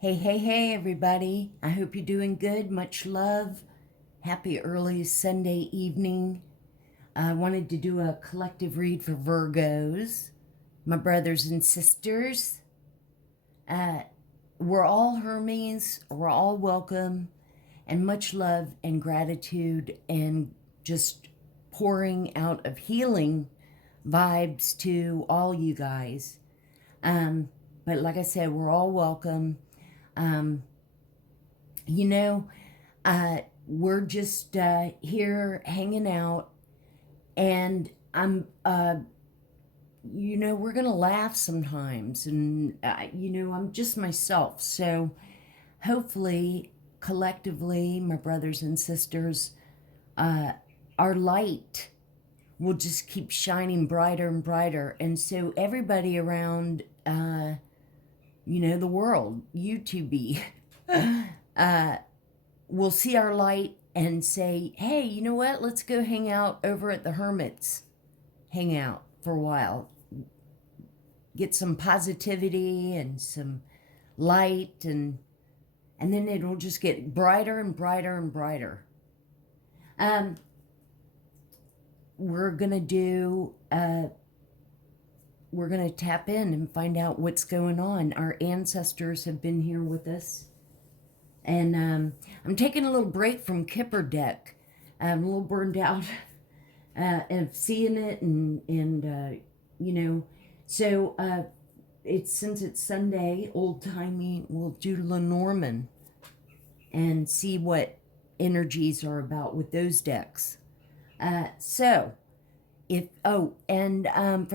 Hey, everybody. I hope you're doing good. Much love. Happy early Sunday evening. I wanted to do a collective read for Virgos, my brothers and sisters. We're all Hermes. We're all welcome. And much love and gratitude and just pouring out of healing vibes to all you guys. But like I said, we're all welcome. Um, you know, we're just here hanging out, and we're gonna laugh sometimes, and I'm just myself. So hopefully, collectively, my brothers and sisters, our light will just keep shining brighter and brighter, and so everybody around, the world, YouTube, will see our light and say, hey, you know what? Let's go hang out over at the Hermits. Hang out for a while. Get some positivity and some light, and then it'll just get brighter and brighter and brighter. We're gonna tap in and find out what's going on. Our ancestors have been here with us. And I'm taking a little break from Kipper Deck. I'm a little burned out of seeing it, so since it's Sunday, old timey, we'll do Lenormand and see what energies are about with those decks. For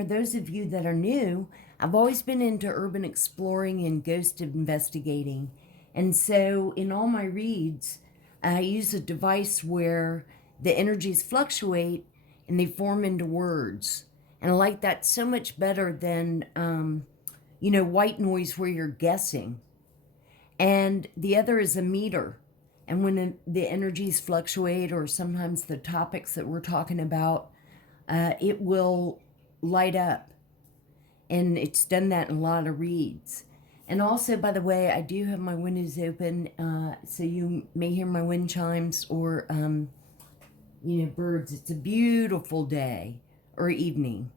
those of you that are new, I've always been into urban exploring and ghost investigating. And so in all my reads, I use a device where the energies fluctuate and they form into words. And I like that so much better than, white noise where you're guessing. And the other is a meter. And when the energies fluctuate, or sometimes the topics that we're talking about, it will light up. And it's done that in a lot of reads. And also, by the way, I do have my windows open, so you may hear my wind chimes or, birds. It's a beautiful day or evening.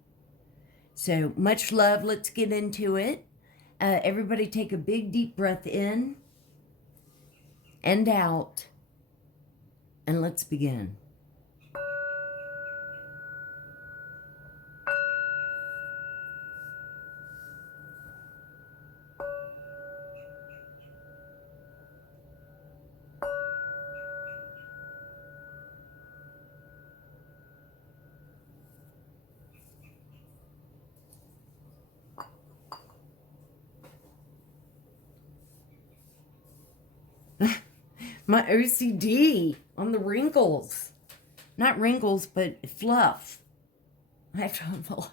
So much love. Let's get into it. Everybody take a big, deep breath in and out, and let's begin. My OCD on the wrinkles. Not wrinkles, but fluff. I have trouble.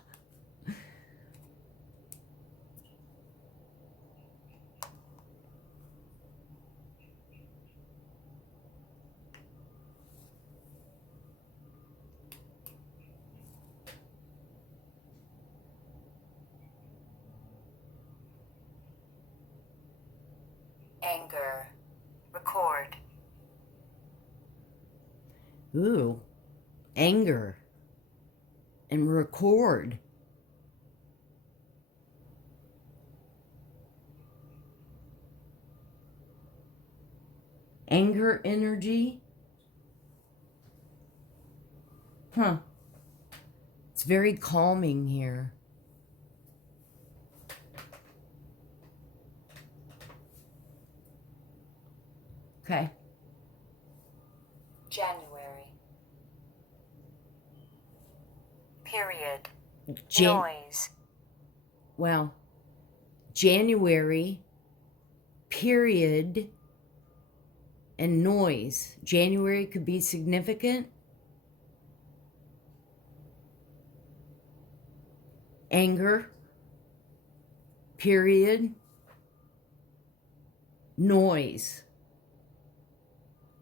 Anger. Record. Ooh, anger. And record. Anger energy. Huh. It's very calming here. Okay. January. Period. Noise. Well, January, period, and noise. January could be significant. Anger, period, noise.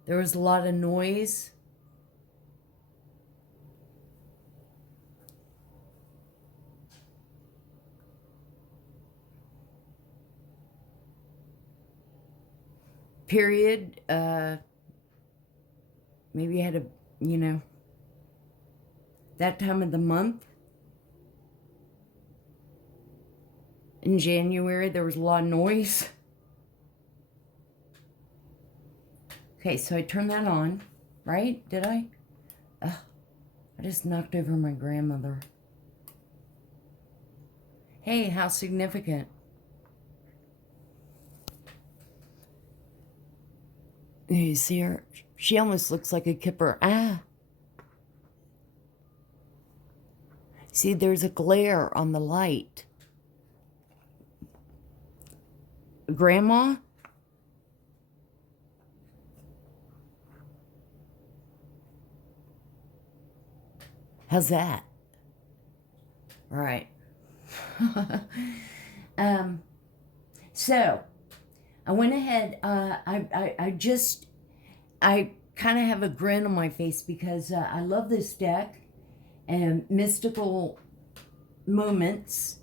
There was a lot of noise. period, maybe you had a, that time of the month. In January, there was a lot of noise. Okay, so I turned that on, right? Did I? Ugh, I just knocked over my grandmother. Hey, how significant. You see her? She almost looks like a kipper. Ah. See, there's a glare on the light. Grandma? How's that? All right. So I went ahead, I kind of have a grin on my face because I love this deck and mystical moments.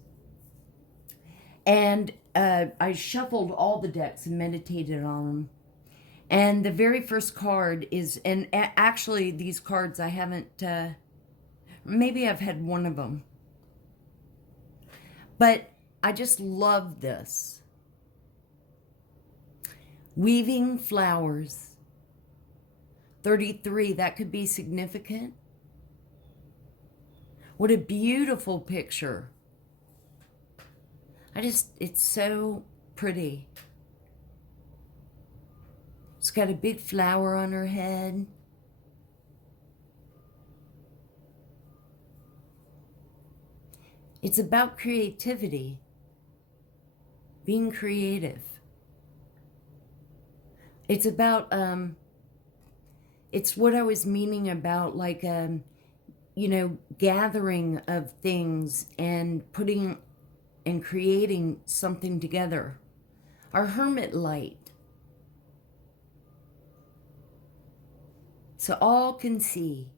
And I shuffled all the decks and meditated on them. And the very first card is, and actually these cards I haven't, maybe I've had one of them. But I just love this. Weaving flowers. 33, that could be significant. What a beautiful picture. It's so pretty. She's got a big flower on her head. It's about creativity. Being creative. It's about, it's what I was meaning about, like, gathering of things and putting and creating something together. Our hermit light. So all can see.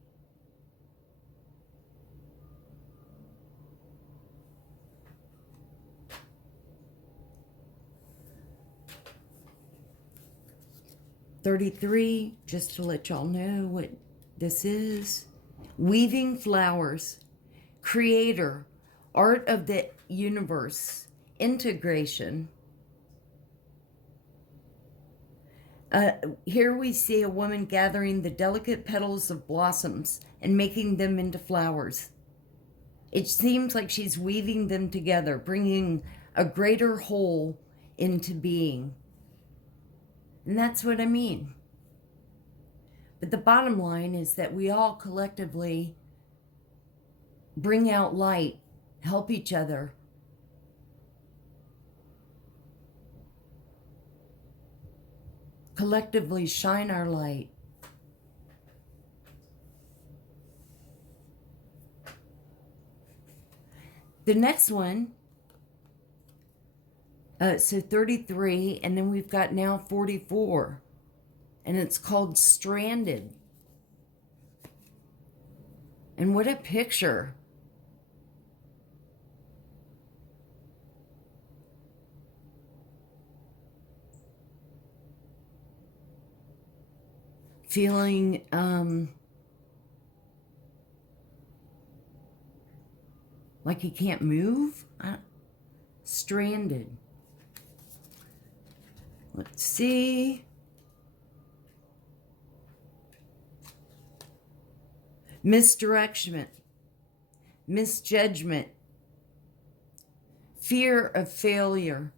$33, just to let y'all know what this is. Weaving flowers. Creator. Art of the universe. Integration. Here we see a woman gathering the delicate petals of blossoms and making them into flowers. It seems like she's weaving them together, bringing a greater whole into being. And that's what I mean. But the bottom line is that we all collectively bring out light, help each other. Collectively shine our light. The next one, so 33, and then we've got now 44, and it's called Stranded. And what a picture. Feeling like you can't move. Stranded. Let's see. Misdirection. Misjudgment. Fear of failure.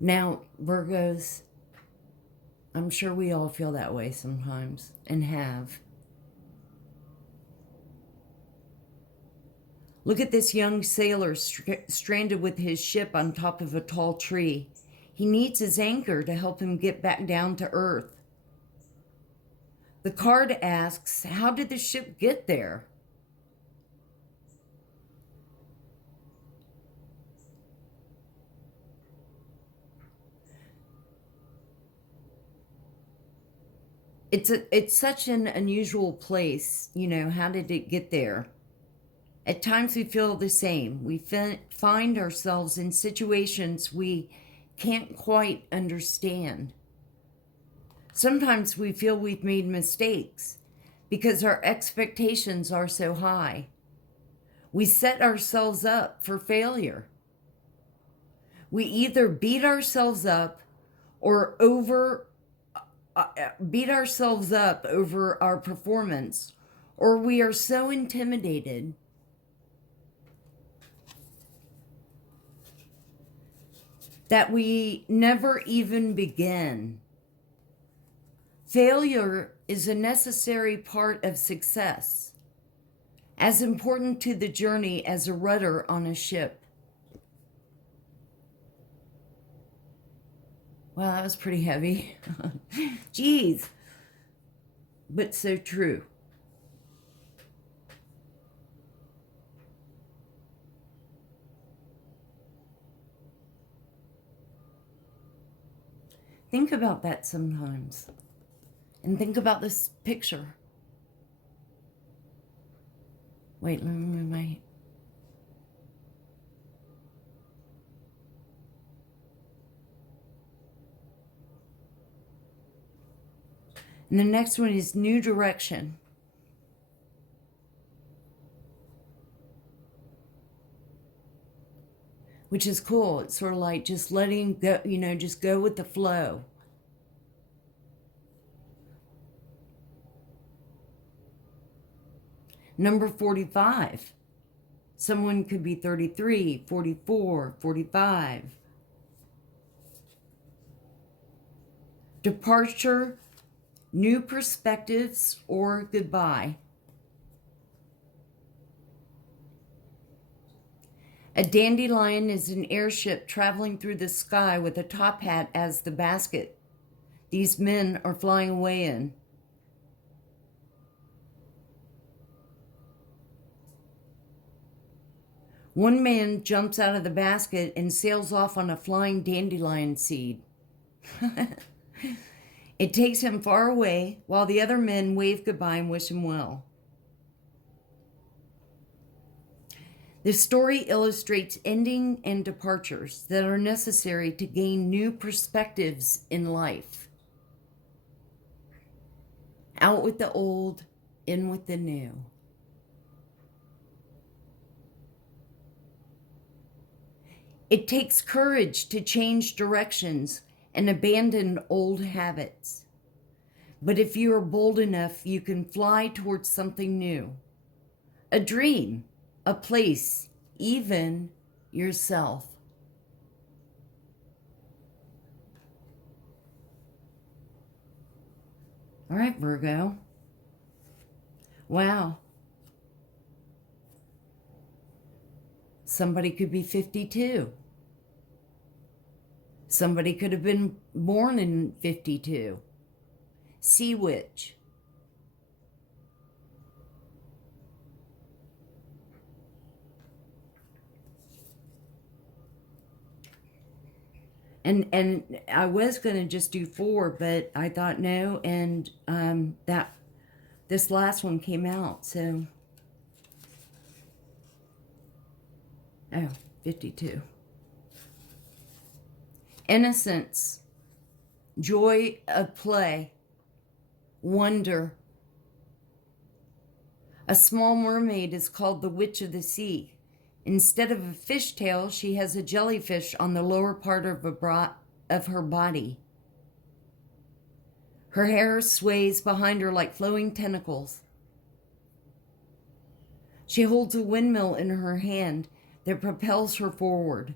Now, Virgos, I'm sure we all feel that way sometimes and have. Look at this young sailor stranded with his ship on top of a tall tree. He needs his anchor to help him get back down to earth. The card asks, how did the ship get there? It's such an unusual place, how did it get there? At times we feel the same. We find ourselves in situations we can't quite understand. Sometimes we feel we've made mistakes because our expectations are so high. We set ourselves up for failure. We either beat ourselves up or beat ourselves up over our performance, or we are so intimidated that we never even begin. Failure is a necessary part of success, as important to the journey as a rudder on a ship. Wow, that was pretty heavy. Jeez, but so true. Think about that sometimes. And think about this picture. Wait, let me move my... And the next one is new direction. Which is cool. It's sort of like just letting go, just go with the flow. Number 45. Someone could be 33, 44, 45. Departure, new perspectives, or goodbye. A dandelion is an airship traveling through the sky with a top hat as the basket these men are flying away in. One man jumps out of the basket and sails off on a flying dandelion seed. It takes him far away while the other men wave goodbye and wish him well. This story illustrates ending and departures that are necessary to gain new perspectives in life. Out with the old, in with the new. It takes courage to change directions and abandon old habits. But if you are bold enough, you can fly towards something new. A dream, a place, even yourself. All right, Virgo. Wow. Somebody could be 52. Somebody could have been born in 52. Sea witch. And I was going to just do 4, but I thought no, and that this last one came out, so 52. Innocence, joy of play, wonder. A small mermaid is called the Witch of the Sea. Instead of a fishtail, she has a jellyfish on the lower part of her body. Her hair sways behind her like flowing tentacles. She holds a windmill in her hand that propels her forward.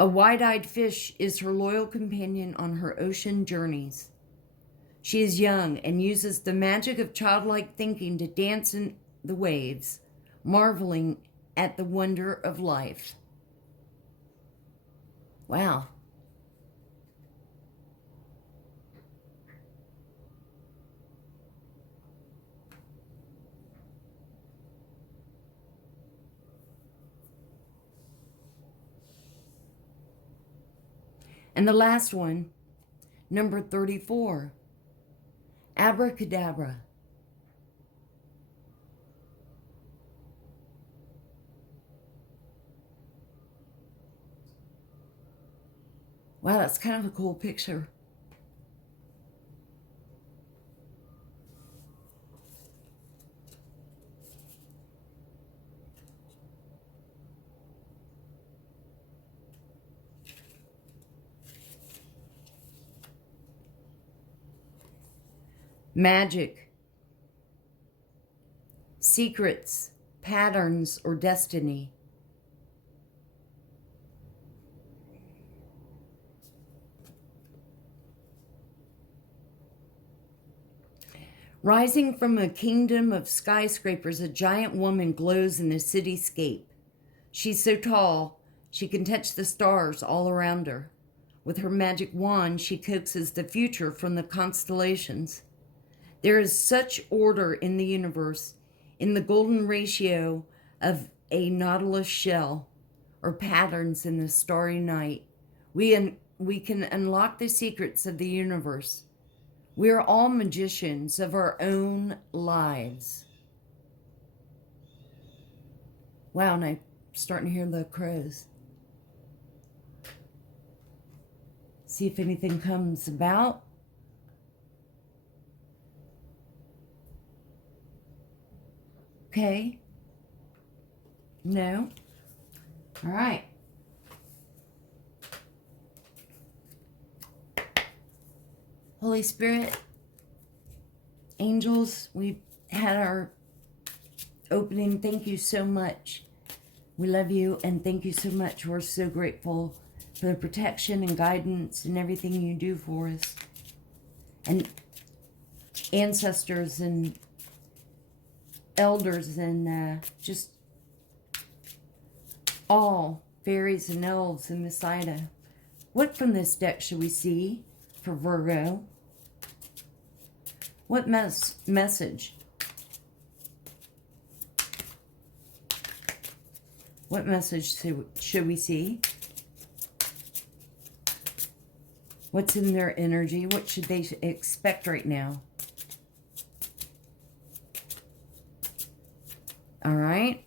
A wide-eyed fish is her loyal companion on her ocean journeys. She is young and uses the magic of childlike thinking to dance in the waves, marveling at the wonder of life. Wow. And the last one, number 34, abracadabra. Wow, that's kind of a cool picture. Magic, secrets, patterns, or destiny. Rising from a kingdom of skyscrapers, a giant woman glows in the cityscape. She's so tall, she can touch the stars all around her. With her magic wand, she coaxes the future from the constellations. There is such order in the universe, in the golden ratio of a nautilus shell, or patterns in the starry night. We can unlock the secrets of the universe. We are all magicians of our own lives. Wow, and I'm starting to hear the crows. See if anything comes about. Okay. No. All right. Holy Spirit, angels, we had our opening. Thank you so much. We love you and thank you so much. We're so grateful for the protection and guidance and everything you do for us. And ancestors and elders and just all fairies and elves and Miss Ida. What from this deck should we see for Virgo? What message? What message should we see? What's in their energy? What should they expect right now? All right.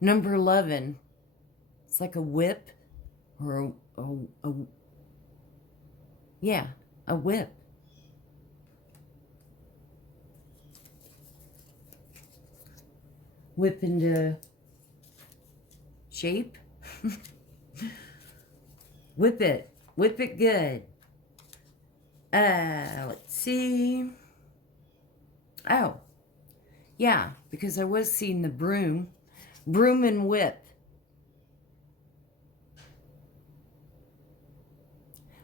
Number 11. It's like a whip or yeah, a whip. Whip into shape. Whip it good. Let's see. Oh, yeah, because I was seeing the broom and whip.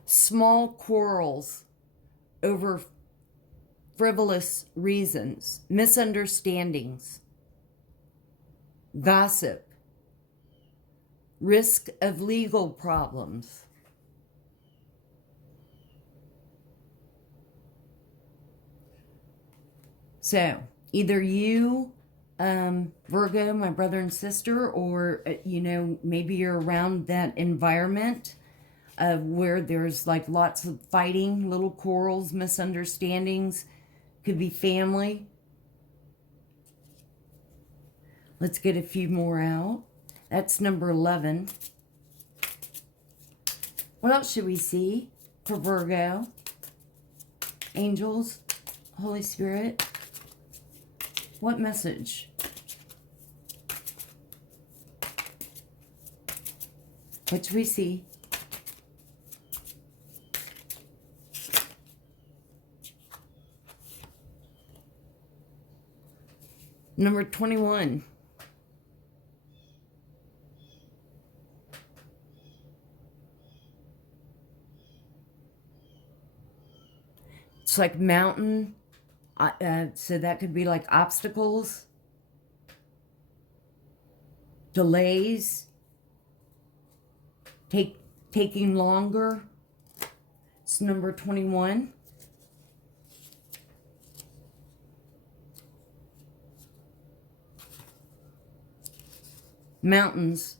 Small quarrels over frivolous reasons, misunderstandings, gossip, risk of legal problems. So either you, Virgo, my brother and sister, or, maybe you're around that environment where there's like lots of fighting, little quarrels, misunderstandings, could be family. Let's get a few more out. That's number 11. What else should we see for Virgo? Angels, Holy Spirit. What message? What should we see? Number 21. It's like mountain. So that could be like obstacles, delays, taking longer. It's number 21. Mountains.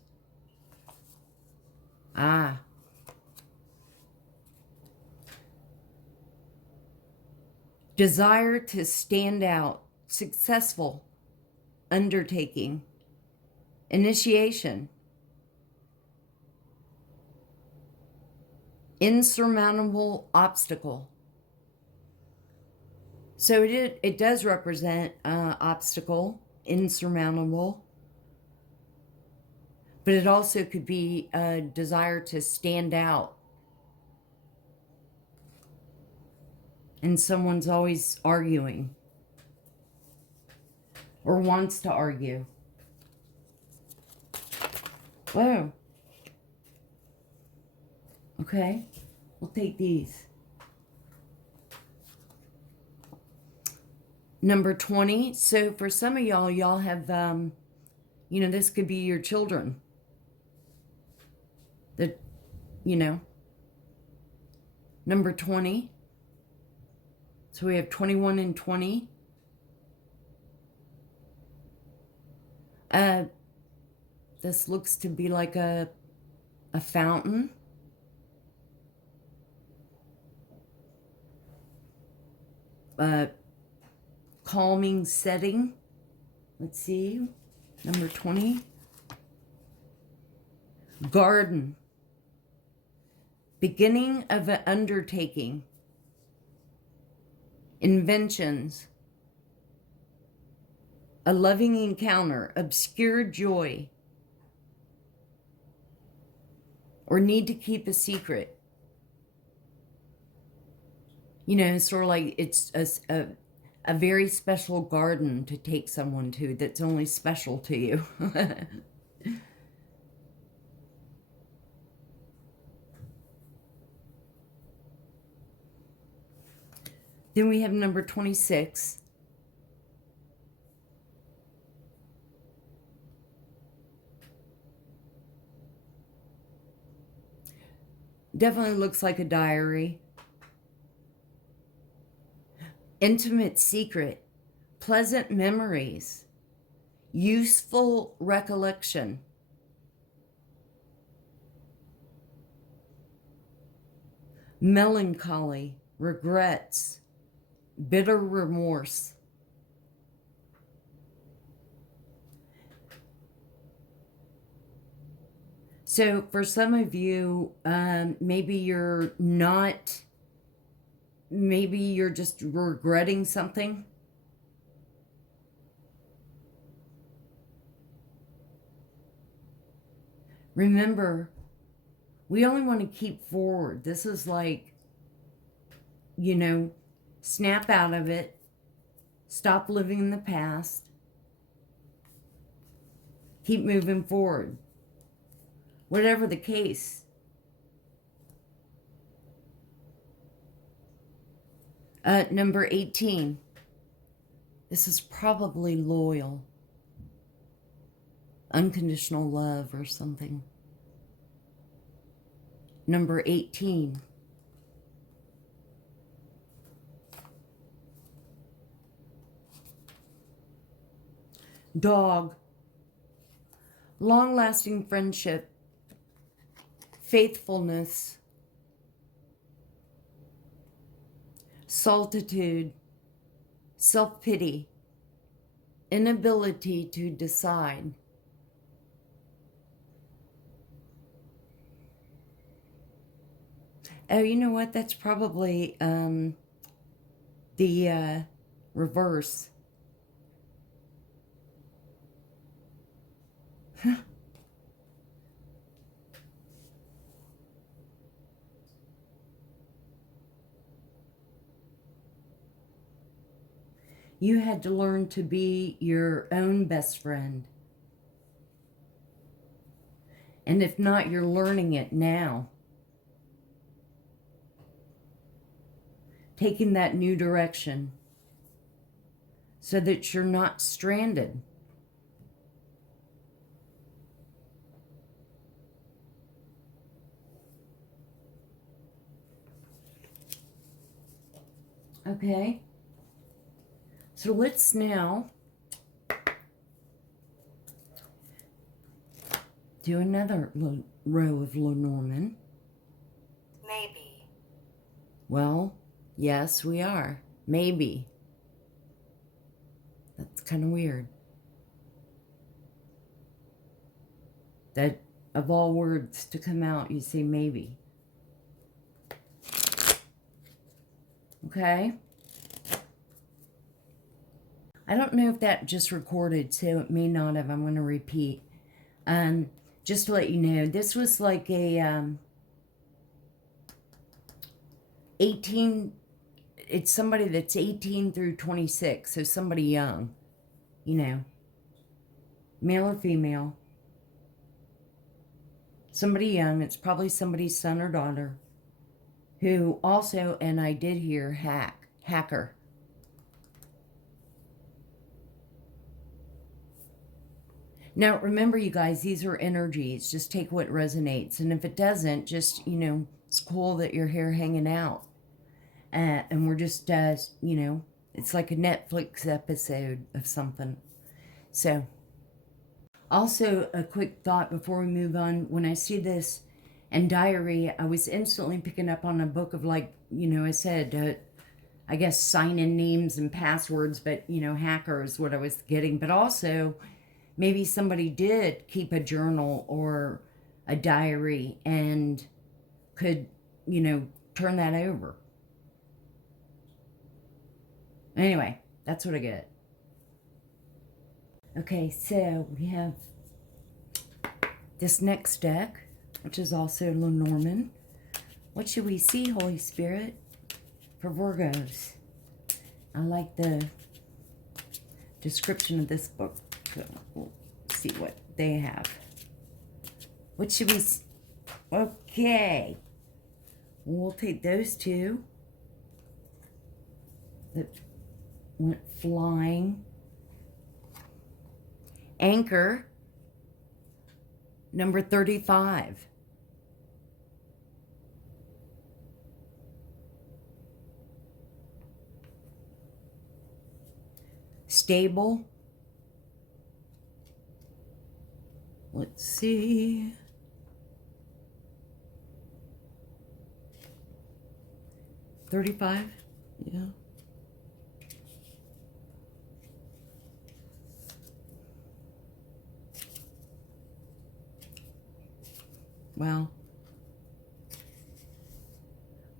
desire to stand out, successful, undertaking, initiation, insurmountable obstacle. So it does represent obstacle, insurmountable, but it also could be a desire to stand out. And someone's always arguing or wants to argue. Whoa. Okay, we'll take these. Number 20. So for some of y'all have, this could be your children. That, number 20. So we have 21 and 20. This looks to be like a fountain. Calming setting. Let's see. Number 20. Garden. Beginning of an undertaking. Inventions. A loving encounter. Obscure joy. Or need to keep a secret. Sort of like it's a very special garden to take someone to that's only special to you. Then we have number 26. Definitely looks like a diary. Intimate secret, pleasant memories, useful recollection. Melancholy, regrets, bitter remorse. So for some of you, maybe you're not, maybe you're just regretting something. Remember, we only want to keep forward. This is like, snap out of it. Stop living in the past. Keep moving forward. Whatever the case. Number 18. This is probably loyal. Unconditional love or something. Number 18. Dog. Long-lasting friendship. Faithfulness. Solitude. Self-pity. Inability to decide. Oh, you know what? That's probably the reverse. You had to learn to be your own best friend. And if not, you're learning it now. Taking that new direction so that you're not stranded. Okay. So let's now do another row of Lenormand. Maybe. Well, yes, we are. Maybe. That's kind of weird. That of all words to come out, you say maybe. Okay? I don't know if that just recorded, so it may not have. I'm going to repeat. Just to let you know, this was like a 18, it's somebody that's 18 through 26, so somebody young, you know, male or female. Somebody young, it's probably somebody's son or daughter, who also, and I did hear hacker. Now, remember, you guys, these are energies. Just take what resonates. And if it doesn't, just, you know, it's cool that you're here hanging out. And we're just, you know, it's like a Netflix episode of something. So, also a quick thought before we move on. When I see this and diary, I was instantly picking up on a book of, like, you know, I said, I guess sign-in names and passwords, but, you know, hacker is what I was getting. But also, maybe somebody did keep a journal or a diary and could, you know, turn that over. Anyway, that's what I get. Okay, so we have this next deck, which is also Lenormand. What should we see, Holy Spirit, for Virgos? I like the description of this book. So we'll see what they have. What should we see? Okay. We'll take those two that went flying. Anchor, number 35. Stable. Let's see. $35? Yeah. Well,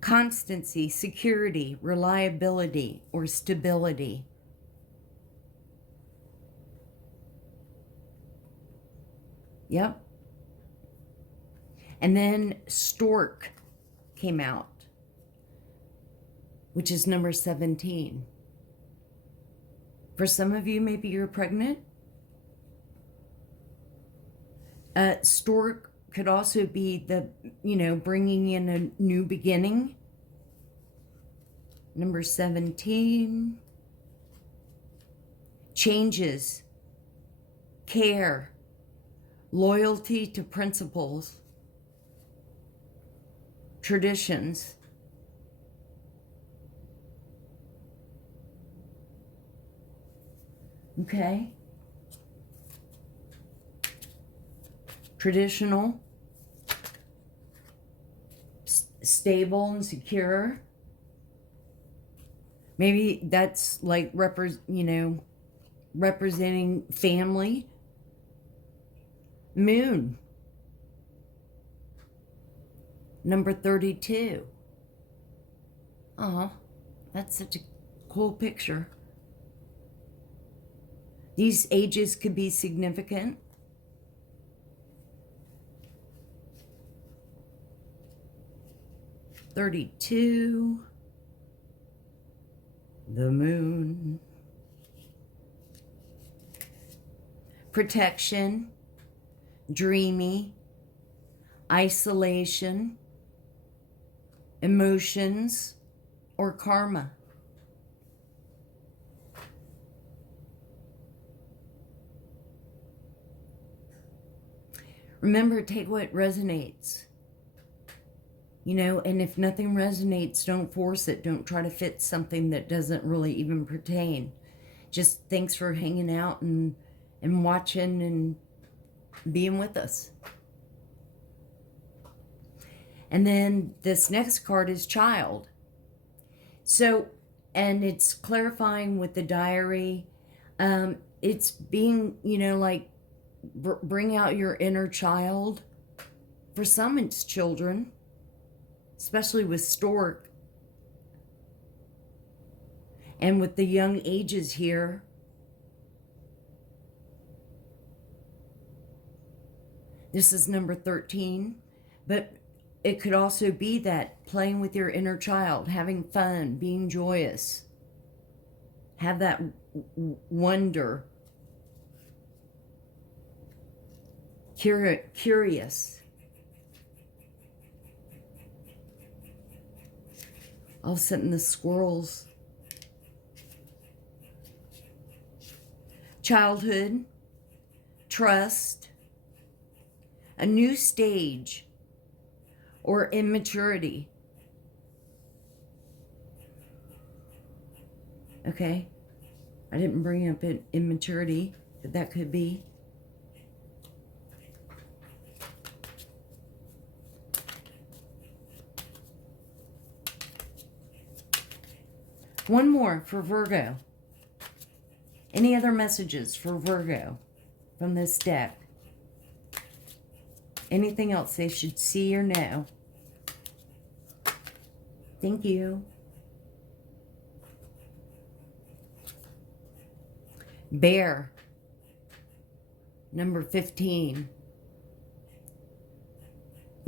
constancy, security, reliability, or stability. Yep. And then stork came out, which is number 17. For some of you, maybe you're pregnant. Stork could also be the, you know, bringing in a new beginning. Number 17. Changes, care, loyalty to principles, traditions. Okay. Traditional, stable and secure. Maybe that's like representing family. Moon, number 32. Oh, that's such a cool picture. These ages could be significant. $32. The moon. Protection. Dreamy. Isolation. Emotions. Or karma. Remember, take what resonates. You know, and if nothing resonates, don't force it. Don't try to fit something that doesn't really even pertain. Just thanks for hanging out and watching and being with us. And then this next card is child. So And it's clarifying with the diary. It's being, you know, like bring out your inner child. For some, it's children, especially with stork. And with the young ages here, this is number 13, but it could also be that playing with your inner child, having fun, being joyous, have that wonder, curious. All of a sudden the squirrels. Childhood, trust, a new stage, or immaturity. Okay, I didn't bring up immaturity, but that could be. One more for Virgo. Any other messages for Virgo from this deck? Anything else they should see or know? Thank you. Bear, number 15.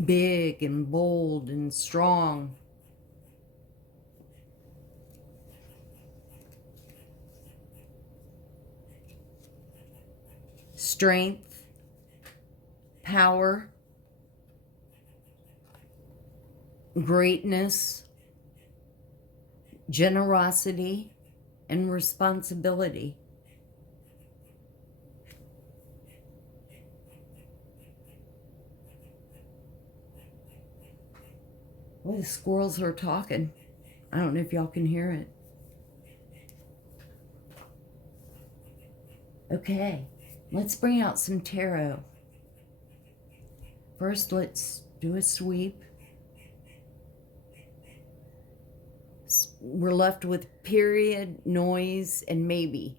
Big and bold and strong. Strength, power, greatness, generosity, and responsibility. Well, the squirrels are talking. I don't know if y'all can hear it. Okay, let's bring out some tarot. First, let's do a sweep. We're left with period, noise, and maybe.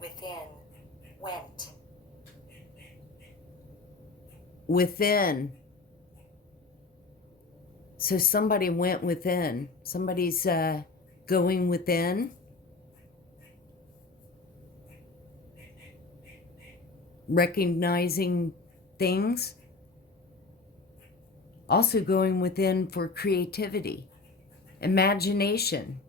Within. Went. Within. So somebody went within. Somebody's going within. Recognizing things. Also going within for creativity, imagination.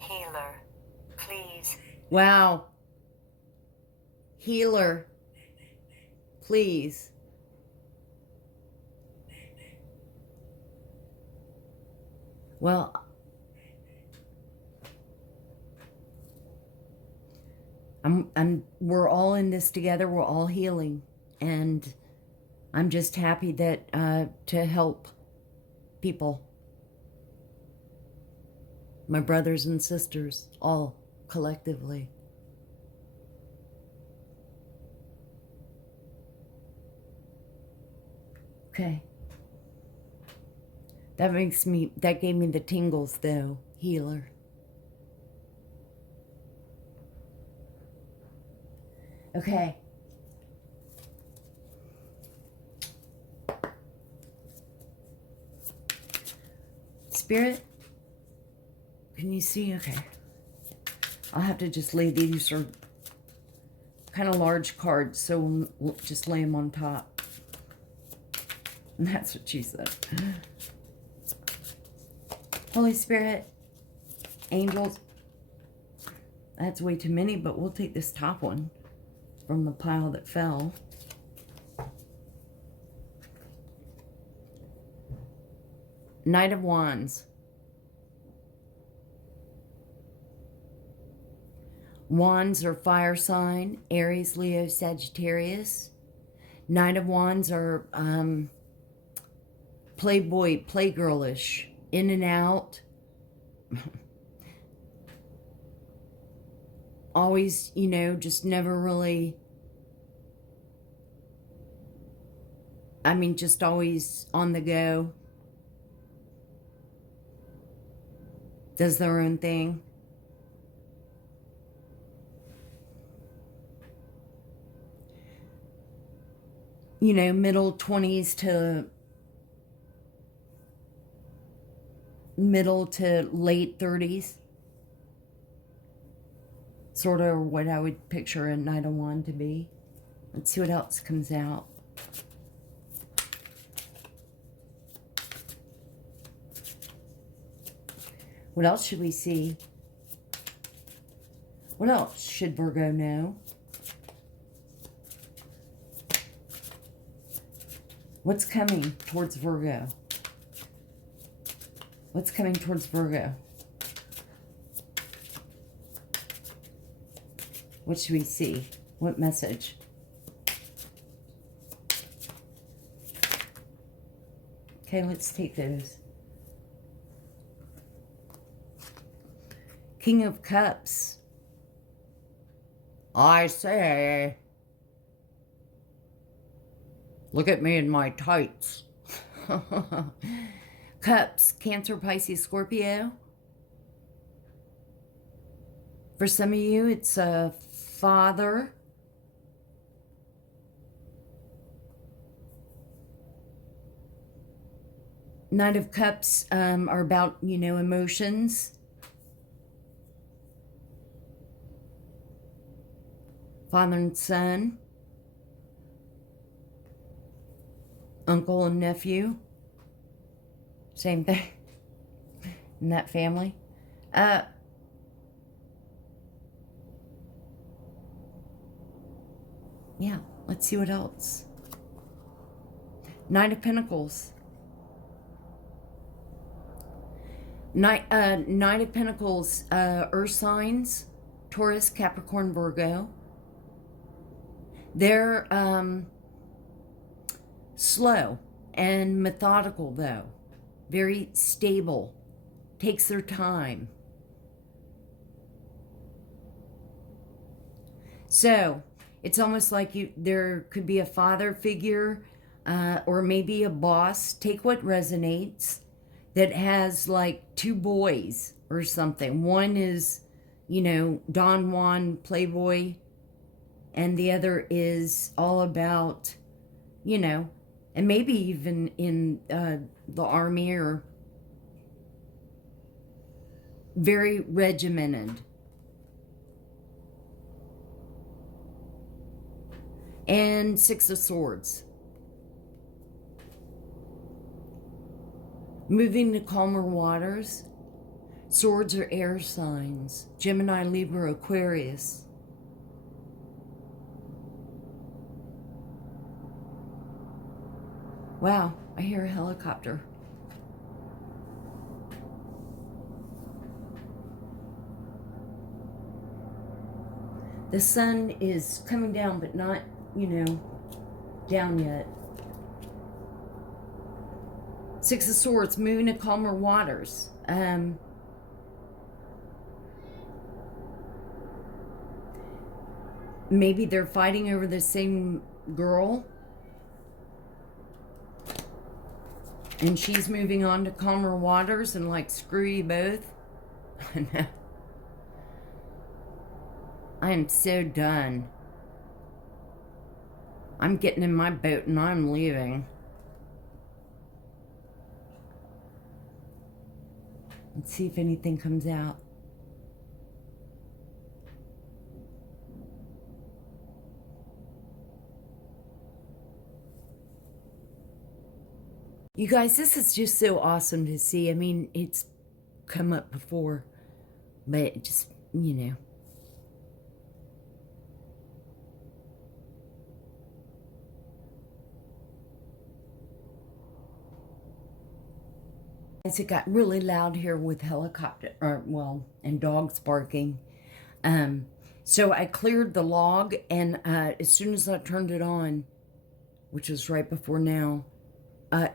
Healer. Please. Wow. Healer. Please. Well, we're all in this together. We're all healing, and I'm just happy that to help people, my brothers and sisters, all collectively. Okay. That gave me the tingles though, healer. Okay. Spirit, can you see? Okay. I'll have to just lay these are kind of large cards, so we'll just lay them on top. And that's what she said. Holy Spirit, angels. That's way too many, but we'll take this top one from the pile that fell. Knight of Wands. Wands are fire sign, Aries, Leo, Sagittarius. Knight of Wands are playboy, playgirlish, in and out. Always, you know, just never really, I mean, just always on the go. Does their own thing. You know, middle 20s to middle to late 30s. Sort of what I would picture a Knight of Wands to be. Let's see what else comes out. What else should we see? What else should Virgo know? What's coming towards Virgo? What's coming towards Virgo? What should we see? What message? Okay, let's take those. King of Cups. I say, look at me in my tights. Cups, Cancer, Pisces, Scorpio. For some of you, it's a father. Knight of Cups are about, you know, emotions. Father and son. Uncle and nephew. Same thing in that family. Yeah, let's see what else. Knight of Pentacles. Knight of Pentacles, earth signs, Taurus, Capricorn, Virgo. They're slow and methodical, though. Very stable. Takes their time. So, it's almost like there could be a father figure or maybe a boss. Take what resonates. That has like 2 boys or something. One is, you know, Don Juan, playboy. And the other is all about, you know, and maybe even in the army, or very regimented. And 6 of Swords. Moving to calmer waters. Swords are air signs. Gemini, Libra, Aquarius. Wow, I hear a helicopter. The sun is coming down, but not, you know, down yet. 6 of Swords, moving to calmer waters. Maybe they're fighting over the same girl. And she's moving on to calmer waters and like, screw you both. I am so done. I'm getting in my boat and I'm leaving. Let's see if anything comes out. You guys, this is just so awesome to see. I mean, it's come up before, but just, you know. It got really loud here with helicopter, and dogs barking. So I cleared the log, and as soon as I turned it on, which was right before now,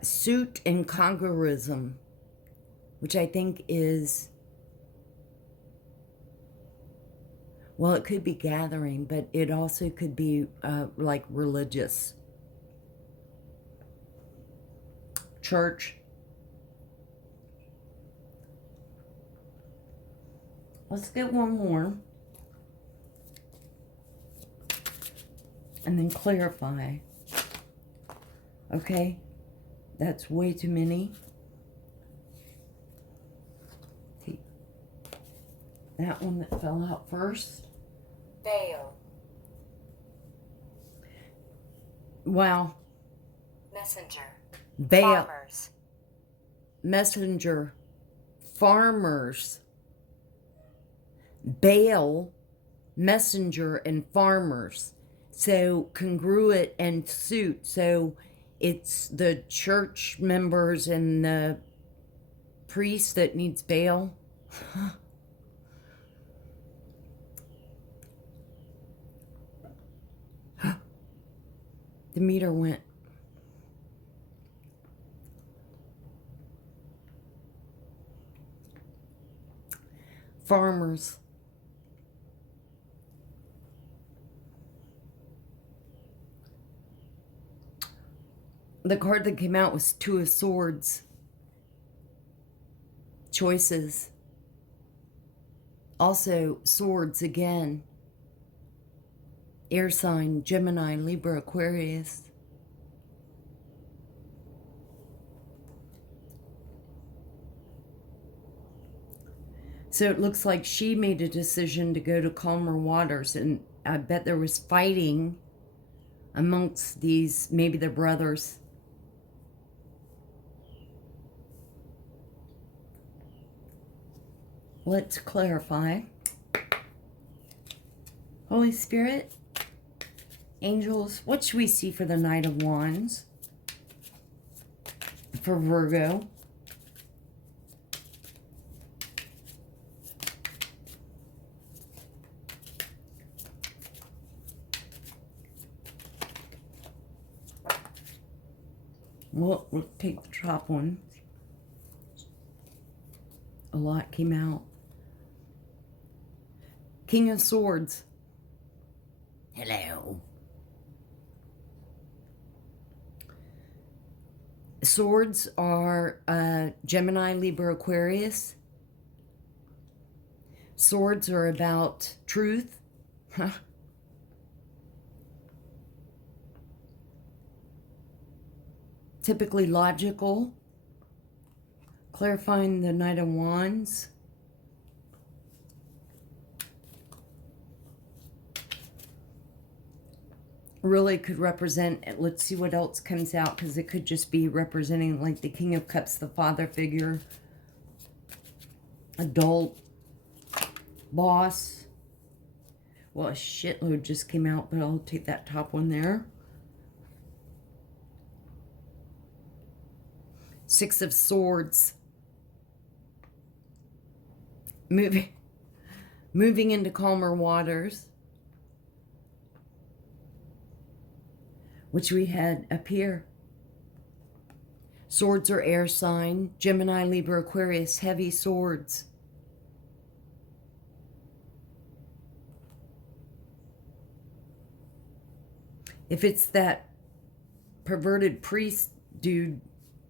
suit and conquerism, which I think is, well, it could be gathering, but it also could be like religious. Church. Let's get one more. And then clarify. Okay? That's way too many. Okay. That one that fell out first. Veil. Wow. Messenger. Veil. Farmers. Messenger. Farmers. Bail. Messenger and farmers. So congruent and suit. So it's the church members and the priest that needs bail. The meter went. Farmers. The card that came out was Two of Swords. Choices. Also, swords again. Air sign, Gemini, Libra, Aquarius. So it looks like she made a decision to go to calmer waters, and I bet there was fighting amongst these, maybe their brothers. Let's clarify. Holy Spirit, angels, what should we see for the Knight of Wands? For Virgo. We'll take the top one. A lot came out. King of Swords. Hello. Swords are Gemini, Libra, Aquarius. Swords are about truth. Typically logical. Clarifying the Knight of Wands. Really could represent, let's see what else comes out, because it could just be representing like the King of Cups, the father figure, adult, boss. Well, a shitload just came out, but I'll take that top one there. Six of Swords. Moving into calmer waters, which we had up here. Swords are air sign, Gemini, Libra, Aquarius, heavy swords. If it's that perverted priest dude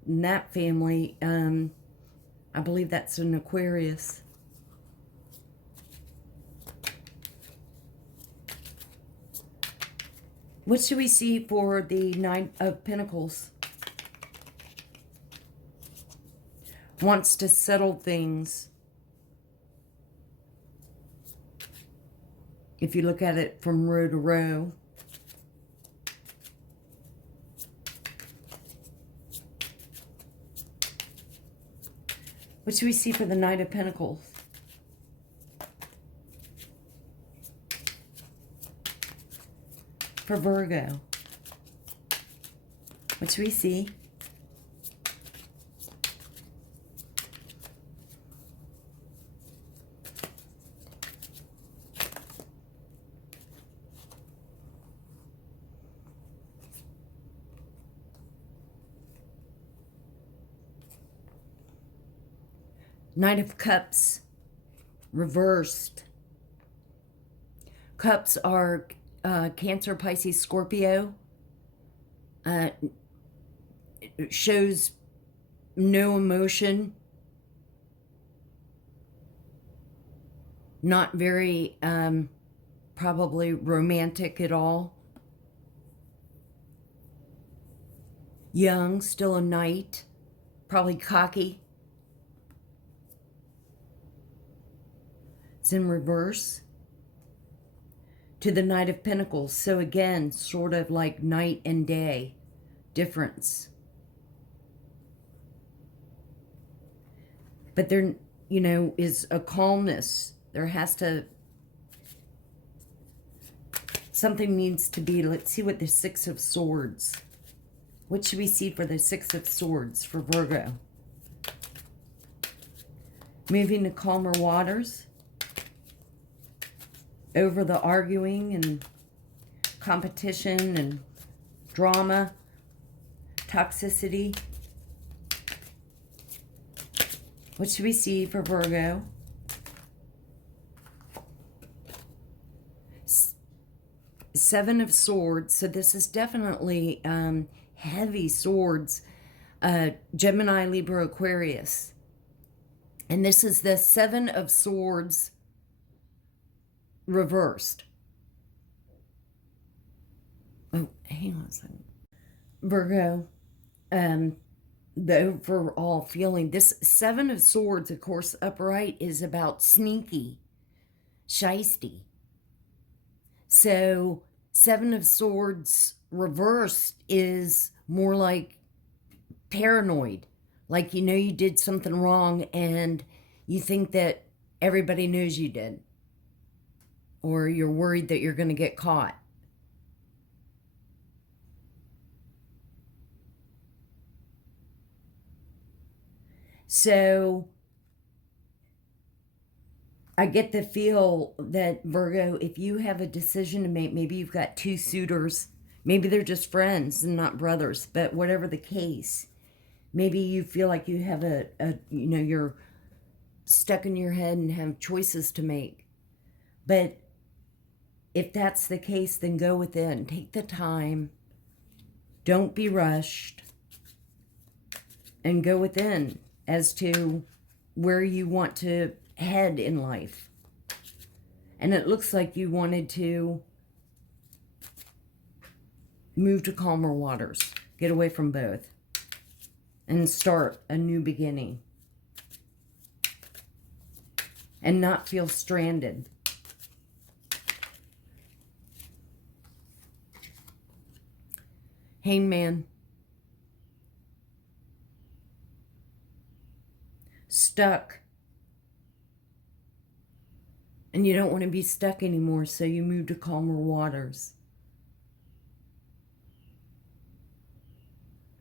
in that family, I believe that's an Aquarius. What should we see for the Nine of Pentacles? Wants to settle things. If you look at it from row to row. What should we see for the Knight of Pentacles? For Virgo. What should we see? Knight of Cups, reversed. Cups are Cancer, Pisces, Scorpio. It shows no emotion. Not very, probably romantic at all. Young, still a knight. Probably cocky. It's in reverse. To the Knight of Pentacles. So again, sort of like night and day difference. But there, is a calmness. There has to, something needs to be, let's see what the Six of Swords. What should we see for the Six of Swords for Virgo? Moving to calmer waters. Over the arguing and competition and drama, toxicity. What should we see for Virgo? Seven of Swords. So this is definitely heavy swords. Gemini, Libra, Aquarius. And this is the Seven of Swords reversed. Oh, hang on a second. Virgo, the overall feeling. This Seven of Swords, of course, upright is about sneaky, shisty. So Seven of Swords reversed is more like paranoid. Like you did something wrong and you think that everybody knows you did. Or you're worried that you're going to get caught. So I get the feel that, Virgo, if you have a decision to make, maybe you've got two suitors, maybe they're just friends and not brothers, but whatever the case, maybe you feel like you have you're stuck in your head and have choices to make. But if that's the case, then go within. Take the time. Don't be rushed. And go within as to where you want to head in life. And it looks like you wanted to move to calmer waters. Get away from both. And start a new beginning. And not feel stranded. Hangman. Stuck. And you don't want to be stuck anymore, so you move to calmer waters.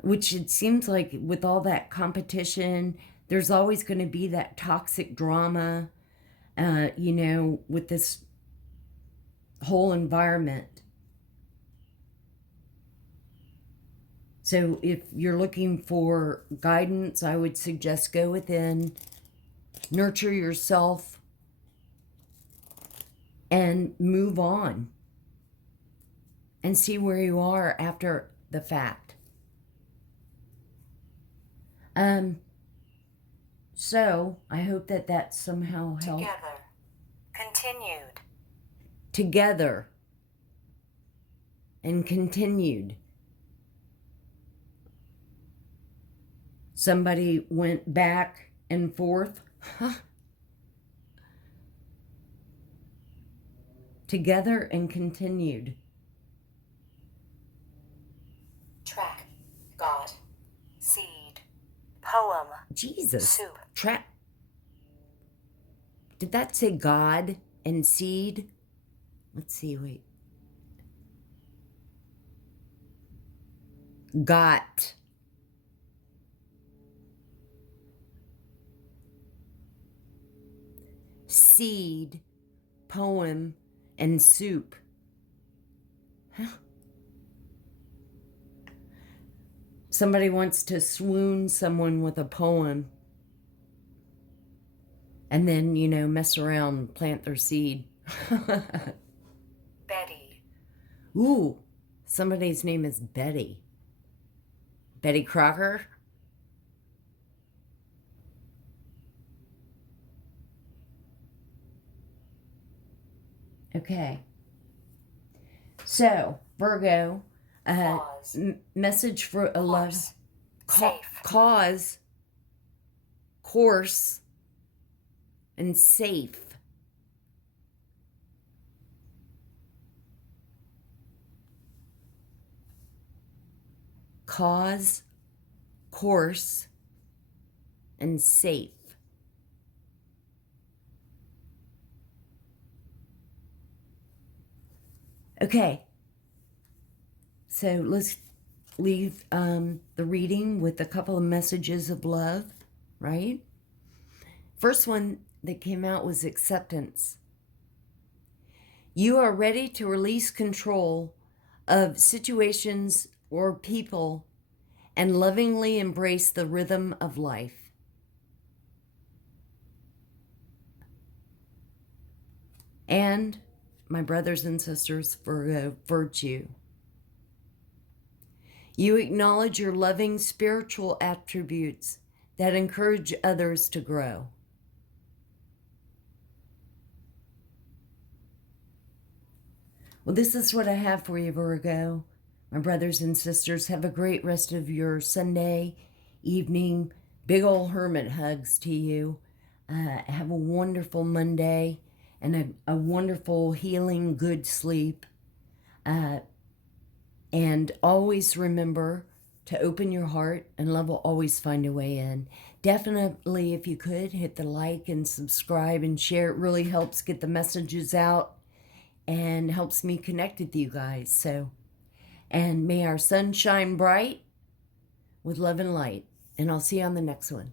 Which it seems like with all that competition, there's always going to be that toxic drama, with this whole environment. So if you're looking for guidance, I would suggest go within, nurture yourself, and move on. And see where you are after the fact. So I hope that somehow helped. Together. Continued. Together. And continued. Somebody went back and forth. Together and continued. Track. God. Seed. Poem. Jesus. Soup. Did that say God and seed? Let's see, wait. Got. Seed, poem, and soup. Huh? Somebody wants to swoon someone with a poem. and then, you know, mess around, plant their seed. Betty, Ooh, somebody's name is Betty. Betty Crocker? Okay. So, Virgo, Pause. message for a love. Course. Safe. Cause, course, and safe. Cause, course, and safe. Okay, so let's leave the reading with a couple of messages of love, right? First one that came out was acceptance. You are ready to release control of situations or people and lovingly embrace the rhythm of life. And my brothers and sisters, Virgo, virtue. You acknowledge your loving spiritual attributes that encourage others to grow. Well, this is what I have for you, Virgo. My brothers and sisters, have a great rest of your Sunday evening. Big old hermit hugs to you. Have a wonderful Monday and a wonderful healing, good sleep. And always remember to open your heart, and love will always find a way in. Definitely, if you could, hit the like and subscribe and share. It really helps get the messages out and helps me connect with you guys. So, and may our sun shine bright with love and light. And I'll see you on the next one.